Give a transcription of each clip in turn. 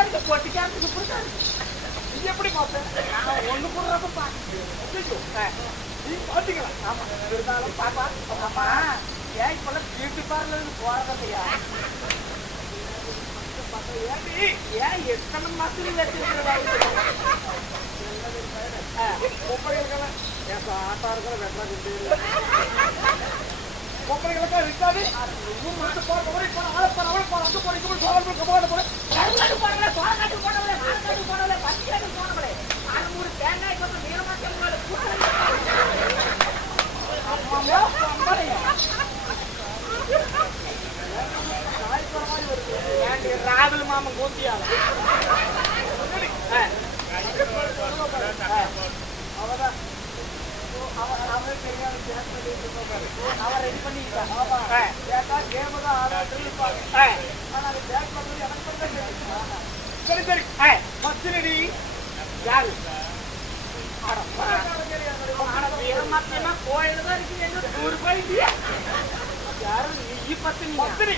இருக்கு பொட்டிக்காரத்துக்கு இப்படிதான் இருக்கு நீ எப்படி பார்த்தேன் நான் ஒண்ணு போடுறப்ப பார்த்தேன் நீ பாத்தீங்களா ஆமா. இருந்தாலும் பாப்பா ஆமா ஏன் இப்பெல்லாம் பியூட்டி பார்லர் போறதில்லையா? ஏன் எத்தனை மாசம் வச்சிருக்கிறதா பொம்பளைகளுக்கெல்லாம் என் ஆட்டா இருக்கிற வெட்டா குண்டு இருக்காது ஊர் வந்து போற போய் போன ஆள போற அவளை போற அங்க போற இங்க போய் சோழ போய் கபாட போற கருவாடு போனவளே சோழக்காட்டு போனவளே மார்க்காட்டு போனவளே பச்சிக்காட்டு போனவளே ஆறு தேங்காய் நீளமா ராகுல் மாமன் கூத்தியா அவதான் அவ- அவன் தெரியாத சேட் பண்ணிட்டு இருப்பாரு. அவன் ready பண்ணிக்கிட்டா. கேட்டா game தான் ஆடாதுன்னு இருப்பாங்க. ஆனா அது back பண்றது எனக்கு மட்டும் தான் தெரியும். சரி சரி first யாரு அட, தான் இருக்குது, எங்க ஊர் போயிட்டியா? யாரு நீ பத்தினி பத்தினி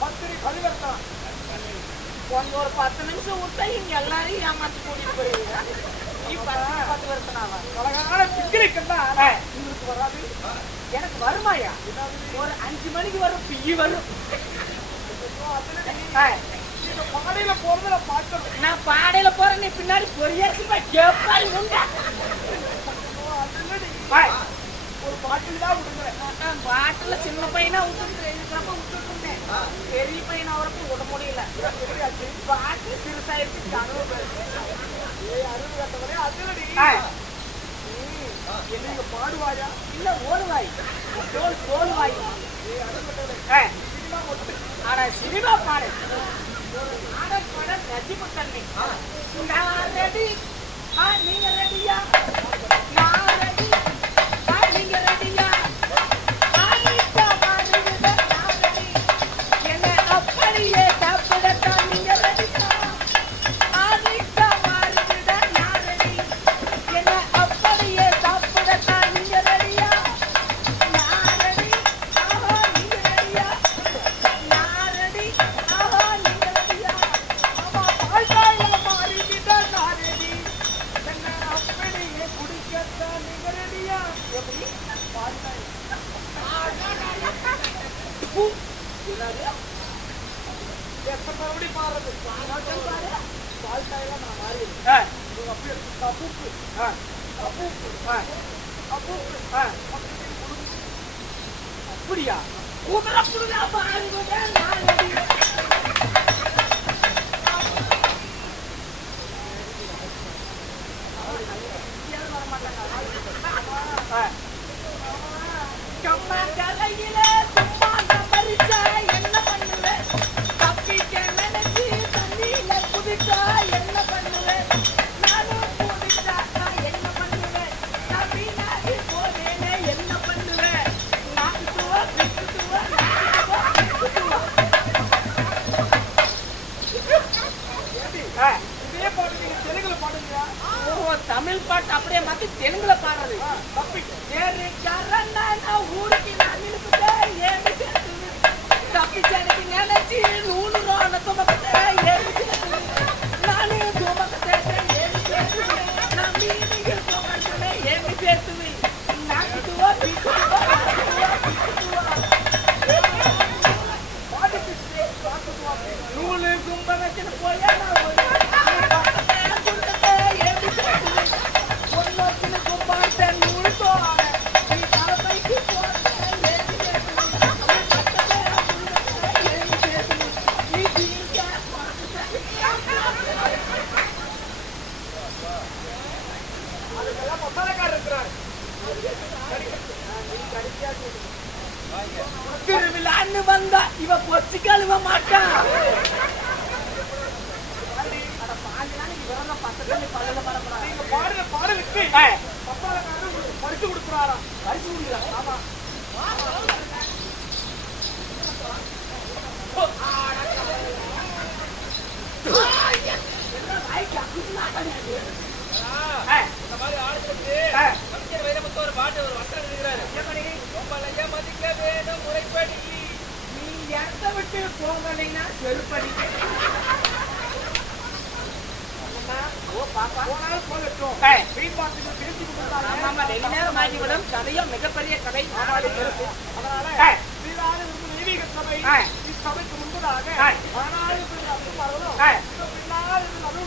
பத்தினி பரிவர்த்தனம் ஒன்னு ஒரு பத்து நிமிஷம் விட்டா இங்க எல்லாரையும் ஏமாத்தி கூட்டிட்டு போயிருவீங்க நீ பத்து பத்து வருஷனாவா அழகான தான் உங்களுக்கு வராது? எனக்கு வருமாயா ஒரு அஞ்சு மணிக்கு வரும் பிய்யி வரும். பாடையில போறதுல பாக்கணும் நான் பாடையில போறேன் நீ பின்னாடி பொறியாச்சு கேப்பாரி உண்டா. ஒரு பாட்டில் தான் விடுங்க பாட்டில் சின்ன பையனா விட்டுட்டு இதுக்கப்புறம் விட்டுட்டு இருந்தேன் பெரிய பையனா வரப்ப விட முடியல. பாட்டு சிறுசாயிருக்கு கனவு. நீங்க பாடுவாயா இல்ல ஓடுவாய்? தோல் தோல்வாய். ஆனா சினிமா பாடு. ஒரு நாடக படம் سوريا. وبرفضوا آه. كمان قال أي அப்படியே மாத்தி தெலுங்குல பாடுறது. தப்பிக்க ஏறு சரணா ஊருக்கு நான் நிலுப்புட்டேன் முறைப்படி நீ இடத்த விட்டு போகலைன்னா செருப்படி ஓ பாப்பா போனாலும் போகட்டும் ஏய். வீண்பாட்டுக்கு பேசி கொடுத்தாங்க ஆமாமா வெகு நேரம் ஆகிவிடும் கதையும் மிகப்பெரிய கதை இச்சபைக்கு முன்பதாக அருள்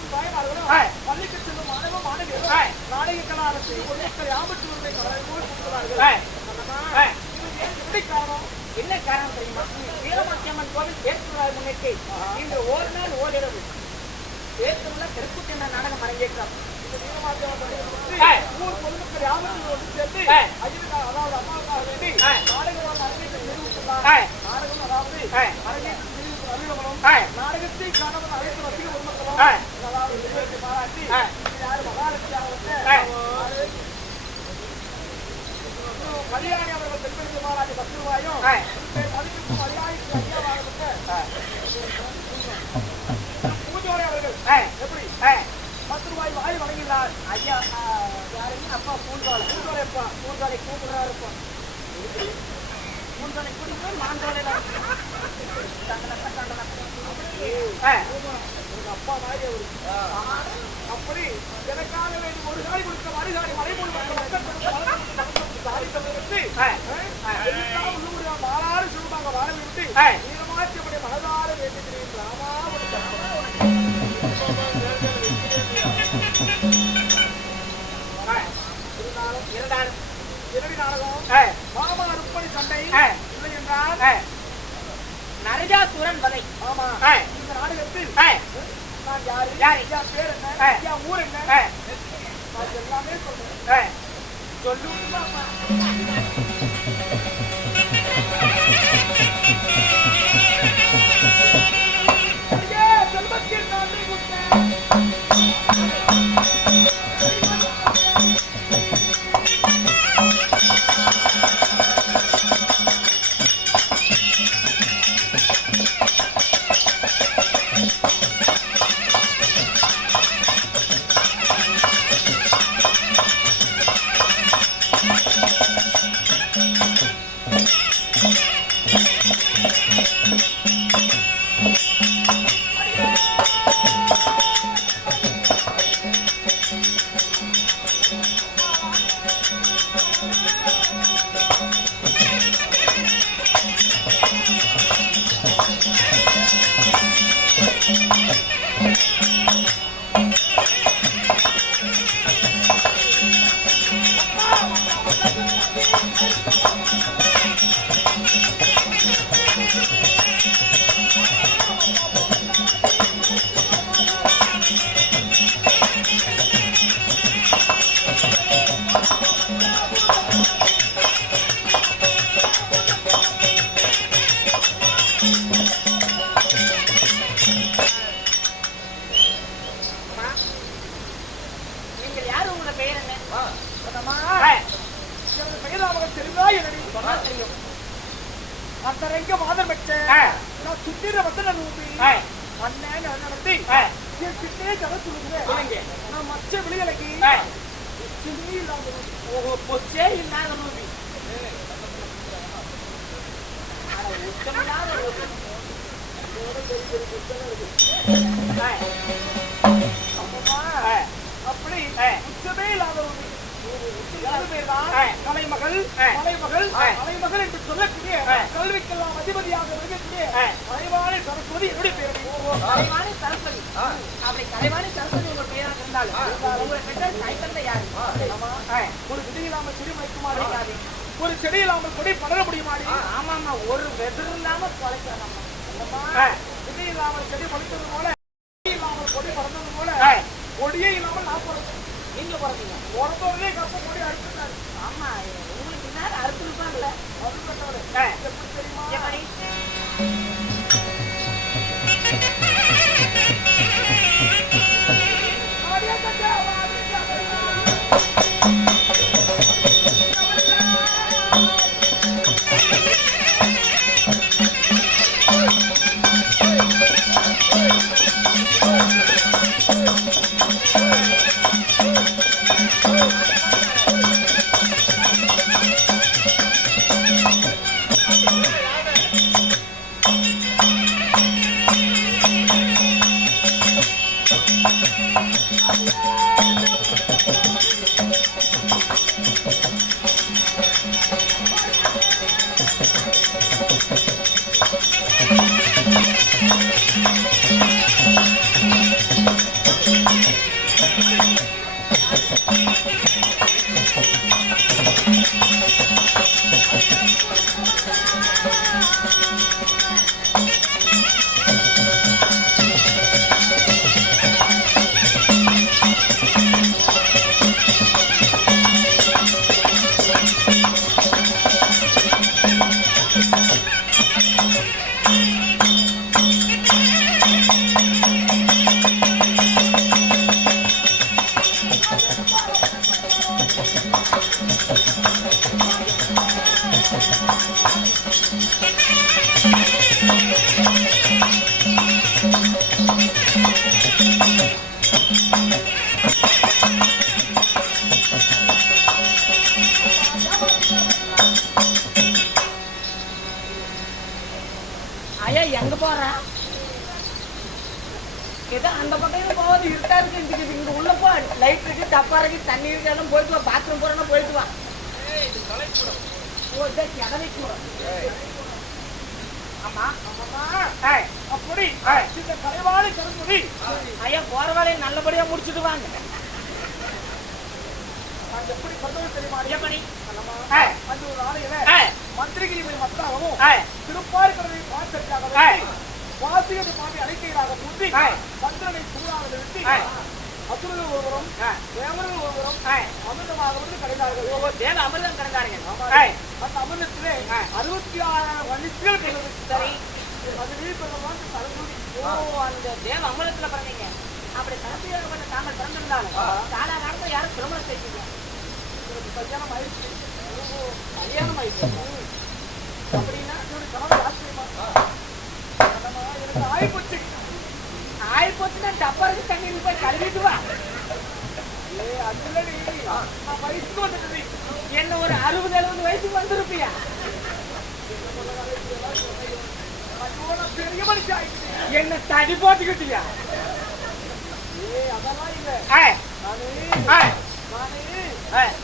பள்ளிக்கு செல்லும் மாணவ மாணவியரும் நாடக கலாரத்தில் பொதுமக்கள் எப்படி காரணம் என்ன காரணம் தெரியுமா? வீரமாச்சியம்மன் கோவில் ஏற்றுநாள் முன்னேற்றி இன்று ஒரு நாள் ஓரிரவு ஏற்றுள்ள திருக்குட்டின நாடகம் அரங்கேற்றம். ஊர் பொதுமக்கள் யாபத்தில் ஒன்று சேர்ந்து. ஐயனுக்காக அதாவது அம்மாவுக்காக வேண்டி. நாடகம் அரங்கேற்றம் நிறுவித்துள்ளார் ஏய். நாடகம் அதாவது. அரங்கேற்றம் ஏய். நாடகத்தை காணவன் அழைத்து ரசிக பொதுமக்களும் ஏய். அதாவது பாராட்டி யாரு மகாலட்சுமியாக வந்து கல்யாணி அவர்கள் தென்பெருமை மகாராஜ பத்து ரூபாயும். மதிப்புக்கும் மரியாதைக்கு வந்து பூஜோரை அவர்கள். ஏய். எப்படி? ஏய். பத்து ரூபாய் வாய் வழங்கினார் ஐயா யாருங்க அப்பா பூந்தோலை. பூஜோரை அப்பா பூந்தோலை பூந்தோலை மாந்தோலை உங்க அப்பா மாதிரி அவரு. அப்படி எனக்காக வேண்டி ஒரு காடி கொடுக்க மறுகாடி உள்ளூர் மாறாறு சொல்லுவாங்க வாழ விட்டு. நீளமாச்சபடி மனதார வேண்டுகிறேன் ராமா நாடகம். மாமா ருப்பணி சண்டை. இல்லை என்றால். நரஜாசூரன் வதை ஆமா. இந்த நாடகத்தில். நான் யாரு யாரு? என் பேர் என்ன. என் ஊர் என்ன ஏய். நான் எல்லாமே சொல்றேன் ஏய். யாரு பேர்தான்? ஆ. கலைமகள் ஆ. கலைமகள் ஆ. கலைமகள் என்று சொல்லக்கூடிய ஆ. கல்விக்கெல்லாம் அதிபதியாக இருக்கக்கூடிய ஆ. கலைவாணி சரஸ்வதி என்னுடைய பேர் கலைவாணி சரஸ்வதி அப்படி கலைவாணி சரஸ்வதி உங்க பெயராக இருந்தாலும் உங்களை பெற்ற தாய் தந்தை யாரு ஆ. ஒரு விதி இல்லாமல் செடி முளைக்குமாடி ஒரு செடி இல்லாமல் கொடி படர முடியுமாடி ஆமா ஆமா ஒரு வெதர் இல்லாம. விதி இல்லாமல் செடி முளைத்தது போல இல்லாமல் கொடி பறந்தது போல. கொடியே இல்லாமல் நான் பிறந்தேன் நீங்க பிறந்தீங்க பிறந்தவரே கப்ப அப்படி இந்த ஐயா போற வேலையை நல்லபடியா முடிச்சிட்டு வாங்க எப்படி பிறந்தவன் தெரியுமா எப்படி அந்த ஒரு ஆலையில மந்திரிகிரி போய் மத்தாகவும் திருப்பார்கடலை பாசத்தியாக ஆ. வாசிகதை பாண்டி முந்தி மந்திரனை சந்திரனை சூடாக அசுரர்கள் ஒருவரும். தேவர்கள் ஒருவரும் ஆ. அமிர்தமாக வந்து கிடைத்தார்கள் ஓஹோ தேவ அமிர்தம். ஆ. அந்த அமிர்தத்திலே. அறுபத்தி ஆறாயிரம் வள்ளிகள் பிறந்தது சரி. அது தலைமுடி ஓ அந்த தேவ அமலத்துல பிறந்தீங்க. அப்படி கலப்பியாகப்பட்ட தாங்கள் பிறந்திருந்தாலும் காலாகாலத்துல யாரும் திருமணம் செய்வீங்க கல்யாணம் ஆயிடுச்சு. ஓ, கல்யாணம் ஆயிடுச்சு. அப்படின்னா என்னுடைய கணவர் ஆச்சரியமா? எனக்கு ஆய்வுச்சு போய் வா ஏ அது இல்லடி நான் வயசுக்கு வந்துட்டது என்ன ஒரு அறுபது எழுபது வயசுக்கு வந்திருப்பியா பெரிய ஆயிடுச்சு என்ன தடி போட்டுக்கிட்டியா அதெல்லாம் இல்ல.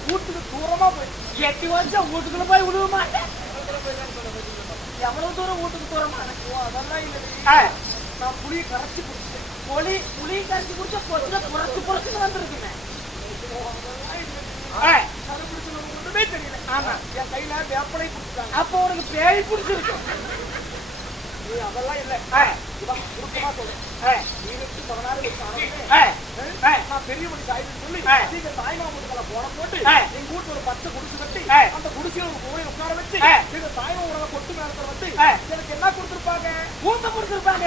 வீட்டுக்கு தூரமா போயிடுச்சு எட்டு வருஷம் வீட்டுக்குள்ள போய் மாட்டேன் எவ்வளவு தூரம் வீட்டுக்கு தூரமா அதெல்லாம் இல்லடி ஆ. நான் புளியை கரைச்சி குடிச்சேன் புளி கரைச்சி குடிச்ச பொத்துல புறத்து புறத்துன்னு வந்திருக்குமே தெரியல ஆமா என் கையில வேப்பனை குடிச்சாங்க அப்போ உனக்கு பேய் பிடிச்சிருக்கு ஏ அதெல்லாம் இல்ல சுருக்கமா சொல்றேன். நீனுக்கு பதினாறு. நான் பெரிய ஆயிடுன்னு சொல்லி. நீங்க தாய்மாமூட்டுகளை போன போட்டு. எங்க வீட்டுல ஒரு பச்சை குடிச்சு கட்டி. அந்த குடிசையில ஒரு உட்கார வச்சு ஆ. எங்க தாய்மாமூட கொட்டு ஆ. எனக்கு என்ன கொடுத்துருப்பாங்க பூந்த கொடுத்துருப்பாங்க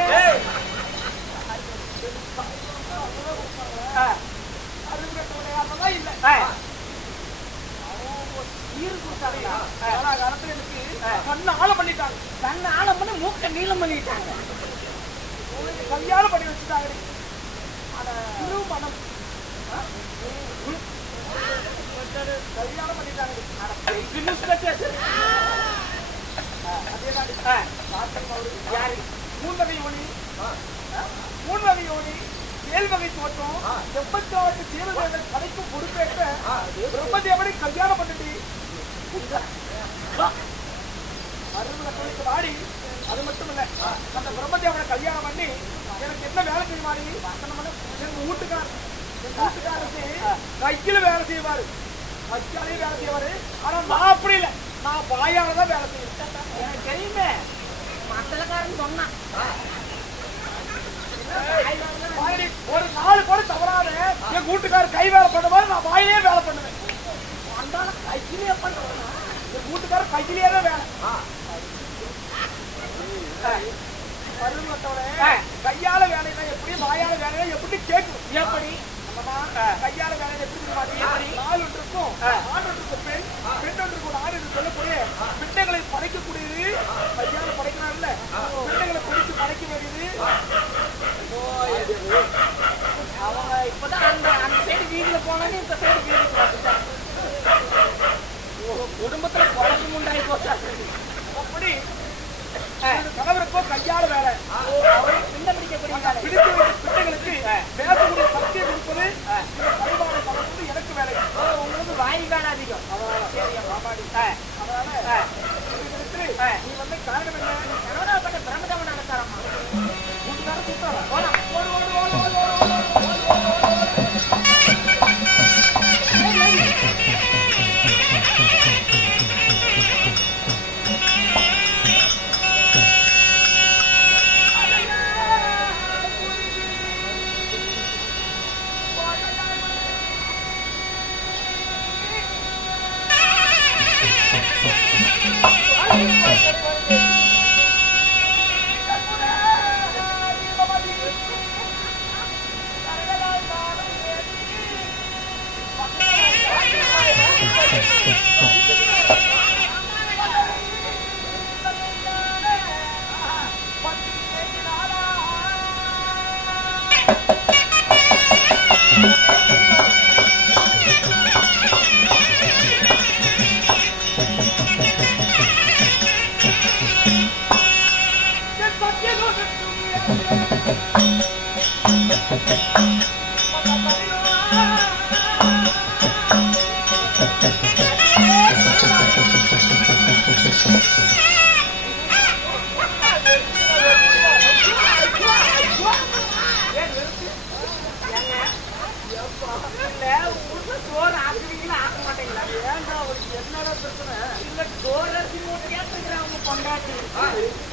ஆ. அது இல்ல ஆ. நீர் கொடுத்தாங்க காலத்துல எனக்கு கண்ணு ஆழ பண்ணிட்டாங்க பண்ணிட்டாங்க கண்ணு ஆழம் பண்ணி மூக்க நீளம் பண்ணிட்டாங்க உனக்கு கல்யாணம் பண்ணி வச்சுட்டாங்க திருமணம் மனம் ம். கல்யாணம் பண்ணிட்டாங்க அட, பெரிய யோனி ஆ? மூன்வகை யோனி ஏழ்வகை தோற்றம். எண்பத்தி ஆறு தேவதைகள் கலைக்கும் பொறுப்பேற்ற பிரம்மதேவனை கல்யாணம் பண்ணிட்டு? அறுபது தொழிலுக்கு வாடி. அது மட்டும் இல்ல அந்த பிரம்மதேவனை கல்யாணம் பண்ணி எனக்கு என்ன வேலை செய்வாரு? எங்க வீட்டுக்காரர். எங்க வீட்டுக்காரருக்கு கையில வேலை செய்வாரு. கையாலே வேலை செய்வாரு. ஆனா நான் அப்படி இல்ல. நான் வாயால தான் வேலை செய்வேன். எனக்கு தெரியுமே. மத்தலக்காரன் சொன்னான். ஒரு நாலு கூட தவறாத என் வீட்டுக்காரர் கை வேலை பண்ணுவாரு நான் வாயிலே வேலை பண்ணுவேன். வந்தாலும் கையிலே பண்ணுவானா? என் வீட்டுக்காரர் கையிலேயே தான் வேலை. கையால வேலைனா எப்படி வாயால வேலைனா எப்படி கேட்கும்? எப்படி? கையால வேலை எப்படி தெரியுமா? ஆள் ஒன்றுக்கும் ஆண் ஒன்றுக்கும் பெண் பெண் ஒன்றுக்கும் ஒரு ஆண் என்று சொல்லக்கூடிய பிண்டைகளை படைக்கக்கூடியது கையால படைக்கிறாங்கல்ல? பிண்டைகளை பிடித்து படைக்க வேண்டியது அவங்க இப்பதான் அந்த அந்த சைடு வீட்டுல போனாலும் இந்த சைடு வந்துட்டாங்க குடும்பத்துல குழந்தை முண்டாയി போச்சா அப்படி ஒரு கணவருக்கோ கையால வேலை அவரே பின்ன பிடிக்கப்படுகிறாங்க பிடித்து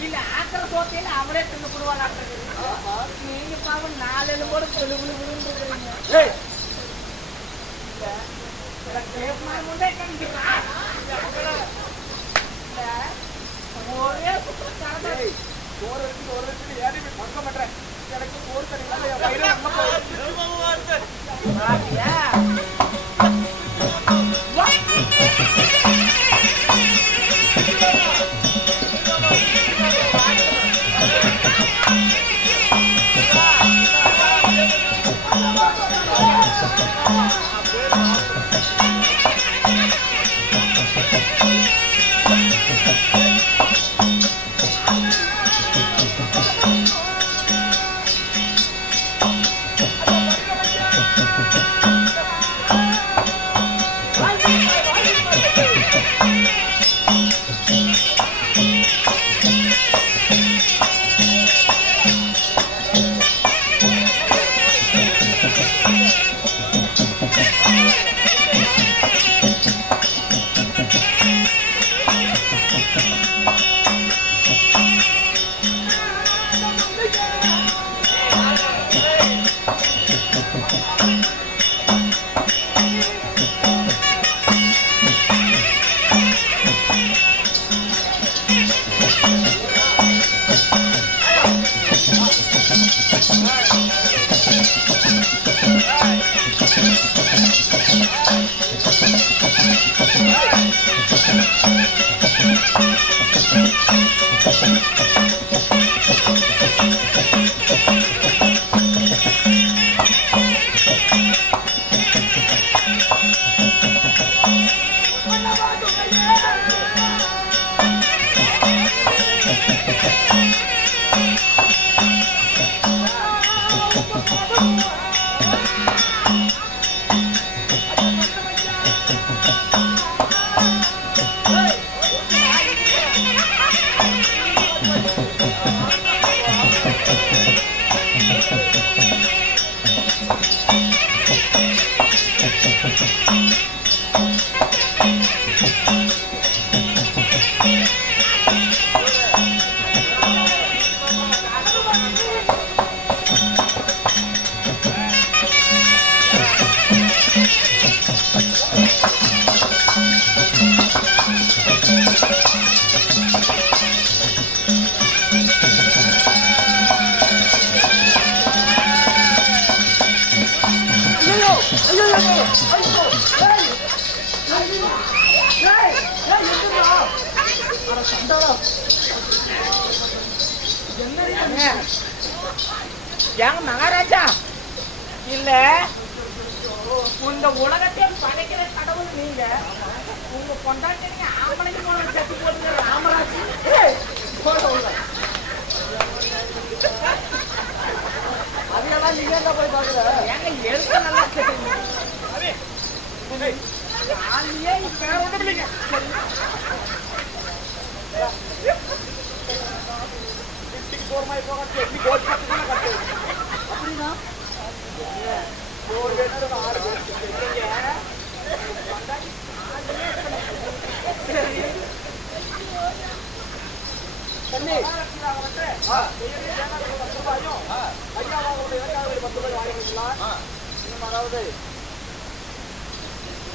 இல்ல, ஆக்குற சோத்தையில அவளே தின்னு புடுவாளாட்டுருக்கு. நீங்க பாவம் நாலு எலும்போடு. இல்ல, ஒரே ஒரு இருக்கு ஏறி பங்க பண்றேன் எனக்கு சோறு தண்ணி காலையே இப்ப வேற ஒண்ணும் இல்லைங்க டிஸ்ட்ரிக்ட் போற மாதிரி போக எப்படி கோட் கட்டுனா கட்டு அப்படினா ஒரு வேணும் ஆறு பேர் தண்ணி ஆ பத்து ரூபாயும் ஐயா வாங்க பத்து ரூபாய் வாங்கிக்கலாம் இன்னும் அதாவது ஐயா ஐயா இருக்கக்கூடிய இன்னும் யார்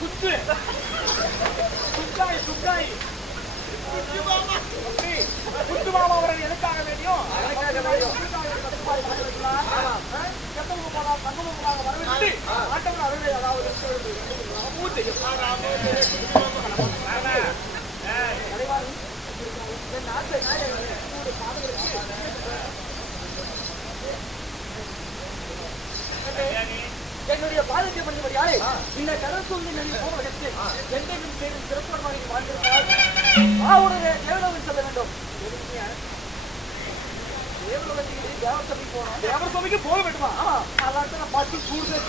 குத்து. சுக்காய் சுக்காய் குத்து. மாமா அவர்கள் எதுக்காக வேண்டியும் எனக்காக வேண்டியும் அதாவது என்னுடைய பாதத்தை பண்ணும்படியாலே இந்த கடல் சூழ்நிலை நதி போவதற்கு எந்த பேரும் சிறப்பாக வாழ்ந்திருந்தால் மாவுடைய தேவலோகம் செல்ல வேண்டும். தேவலோகத்துக்கு தேவசபைக்கு போகணும் தேவசபைக்கு போக வேண்டுமா? ஆமா. அதான் நான் பத்து கூடுதல்